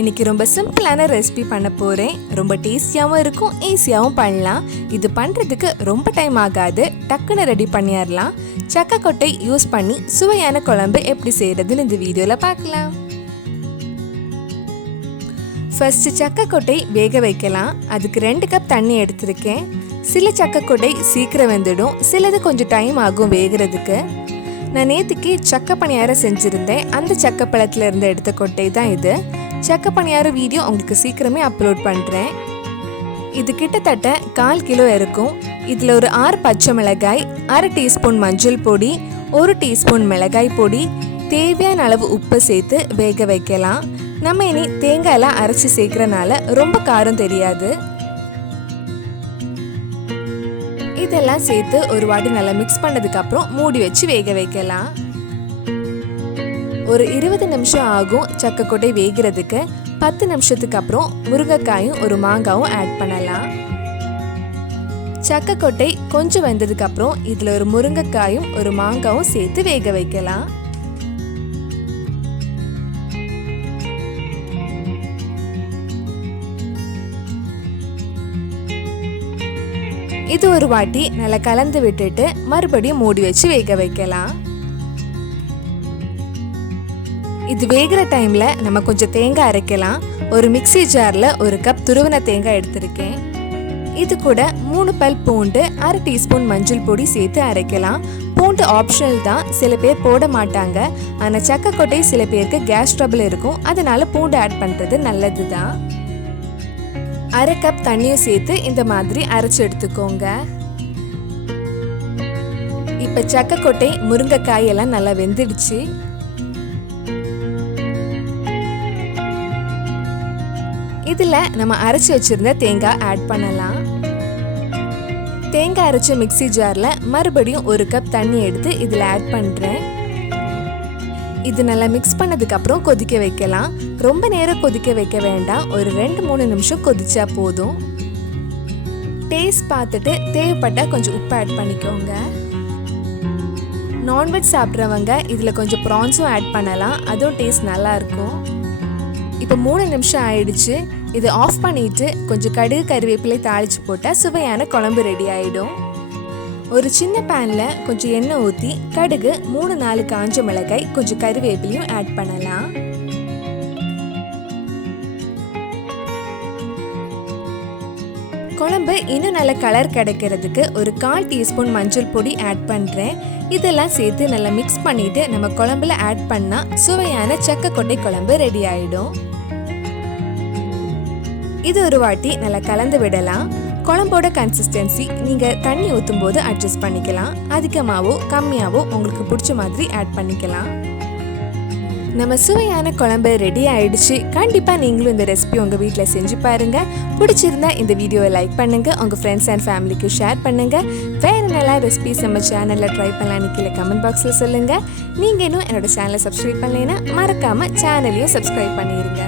இன்னைக்கு ரொம்ப சிம்பிளான ரெசிபி பண்ண போகிறேன். ரொம்ப டேஸ்டியாகவும் இருக்கும், ஈஸியாகவும் பண்ணலாம். இது பண்ணுறதுக்கு ரொம்ப டைம் ஆகாது, டக்குன்னு ரெடி பண்ணிடலாம். சக்கை கொட்டை யூஸ் பண்ணி சுவையான குழம்பு எப்படி செய்கிறதுன்னு இந்த வீடியோவில் பார்க்கலாம். ஃபர்ஸ்ட் சக்கை கொட்டை வேக வைக்கலாம். அதுக்கு 2 கப் தண்ணி எடுத்திருக்கேன். சில சக்கை கொட்டை சீக்கிரம் வெந்துடும், சிலது கொஞ்சம் டைம் ஆகும் வேகிறதுக்கு. நான் நேற்றுக்கு சக்கை பணியாரம் செஞ்சுருந்தேன். அந்த சக்கை பழத்தில் இருந்து எடுத்த கொட்டை தான் இது. சக்கை பணியாரம் வீடியோ உங்களுக்கு சீக்கிரமே அப்லோட் பண்ணுறேன். இது கிட்டத்தட்ட 1/4 கிலோ இருக்கும். இதில் ஒரு 6 பச்சை மிளகாய், 1/2 டீஸ்பூன் மஞ்சள் பொடி, 1 டீஸ்பூன் மிளகாய் பொடி, தேவையான அளவு உப்பு சேர்த்து வேக வைக்கலாம். நம்ம இனி தேங்காயெல்லாம் அரைச்சி சேர்க்கறனால ரொம்ப காரம் தெரியாது. இதெல்லாம் சேர்த்து ஒரு வாட்டி நல்லா மிக்ஸ் பண்ணதுக்கு அப்புறம் மூடி வச்சு வேக வைக்கலாம். ஒரு 20 நிமிஷம் ஆகும் சக்கை கொட்டை வேகிறதுக்கு. 10 நிமிஷத்துக்கு அப்புறம் முருங்கைக்காயும் ஒரு மாங்காயும் ஆட் பண்ணலாம். சக்கை கொட்டை கொஞ்சம் வெந்ததுக்கு அப்புறம் இதுல ஒரு முருங்கைக்காயும் ஒரு மாங்காயும் சேர்த்து வேக வைக்கலாம். இது ஒரு வாட்டி நல்லா கலந்து விட்டுட்டு மறுபடியும் மூடி வச்சு வேக வைக்கலாம். இது வேகிற டைம்ல நம்ம கொஞ்சம் தேங்காய் அரைக்கலாம். ஒரு மிக்ஸி ஜார்ல 1 கப் துருவின தேங்காய் எடுத்திருக்கேன். இது கூட 3 பல் பூண்டு, 1/2 டீஸ்பூன் மஞ்சள் பொடி சேர்த்து அரைக்கலாம். பூண்டு ஆப்ஷனல் தான், சில பேர் போட மாட்டாங்க. ஆனால் சக்கை கொட்டை சில பேருக்கு கேஸ் ட்ரபிள் இருக்கும், அதனால பூண்டு ஆட் பண்றது நல்லது தான். 1/2 கப் தண்ணியும் சேர்த்து இந்த மாதிரி அரைச்சு எடுத்துக்கோங்க. இப்ப சக்கை கொட்டை முருங்கைக்காய் எல்லாம் நல்லா வெந்துடுச்சு. இதுல நம்ம அரைச்சு வச்சிருந்த தேங்காய் ஆட் பண்ணலாம். தேங்காய் அரைச்ச மிக்ஸி ஜார்ல மறுபடியும் 1 கப் தண்ணி எடுத்து இதுல ஆட் பண்றேன். இது நல்லா மிக்ஸ் பண்ணதுக்கு அப்புறம் கொதிக்க வைக்கலாம். ரொம்ப நேரம் கொதிக்க வைக்க வேண்டாம், ஒரு 2-3 நிமிஷம் கொதிச்சா போதும். டேஸ்ட் பார்த்துட்டு தேவைப்பட்டா கொஞ்சம் உப்பு ஆட் பண்ணிக்கோங்க. நான்வெஜ் சாப்பிட்றவங்க இதுல கொஞ்சம் ப்ரான்ஸும் ஆட் பண்ணலாம், அதுவும் டேஸ்ட் நல்லா இருக்கும். இப்போ 3 நிமிஷம் ஆயிடுச்சு. இதை ஆஃப் பண்ணிட்டு கொஞ்சம் கடுகு கருவேப்பிலை தாளிச்சு போட்டா சுவையான குழம்பு ரெடி ஆயிடும். ஒரு சின்ன பேன்ல கொஞ்சம் எண்ணெய் ஊற்றி கடுகு, 3-4 காஞ்ச மிளகாய், கொஞ்சம் கருவேப்பிலையும் ஆட் பண்ணலாம். குழம்பு இன்னும் நல்ல கலர் கிடைக்கிறதுக்கு ஒரு 1/4 டீஸ்பூன் மஞ்சள் பொடி ஆட் பண்ணுறேன். இதெல்லாம் சேர்த்து நல்லா மிக்ஸ் பண்ணிட்டு நம்ம குழம்புல ஆட் பண்ணா சுவையான சக்கை கொட்டை குழம்பு ரெடி ஆயிடும். இது ஒரு வாட்டி நல்லா கலந்து விடலாம். குழம்போட கன்சிஸ்டன்சி நீங்கள் தண்ணி ஊற்றும் போது அட்ஜஸ்ட் பண்ணிக்கலாம். அதிகமாகவோ கம்மியாகவோ உங்களுக்கு பிடிச்ச மாதிரி ஆட் பண்ணிக்கலாம். நம்ம சுவையான குழம்பு ரெடி ஆயிடுச்சு. கண்டிப்பாக நீங்களும் இந்த ரெசிபி உங்கள் வீட்டில் செஞ்சு பாருங்கள். பிடிச்சிருந்தா இந்த வீடியோவை லைக் பண்ணுங்கள், உங்கள் ஃப்ரெண்ட்ஸ் அண்ட் ஃபேமிலிக்கு ஷேர் பண்ணுங்கள். வேறு நல்லா ரெசிபிஸ் நம்ம சேனலில் ட்ரை பண்ணலான்னு கீழே கமெண்ட் பாக்ஸில் சொல்லுங்கள். நீங்கள் இன்னும் என்னோட சேனலை சப்ஸ்கிரைப் பண்ணலைன்னா மறக்காமல் சேனலையும் சப்ஸ்கிரைப் பண்ணிடுங்க.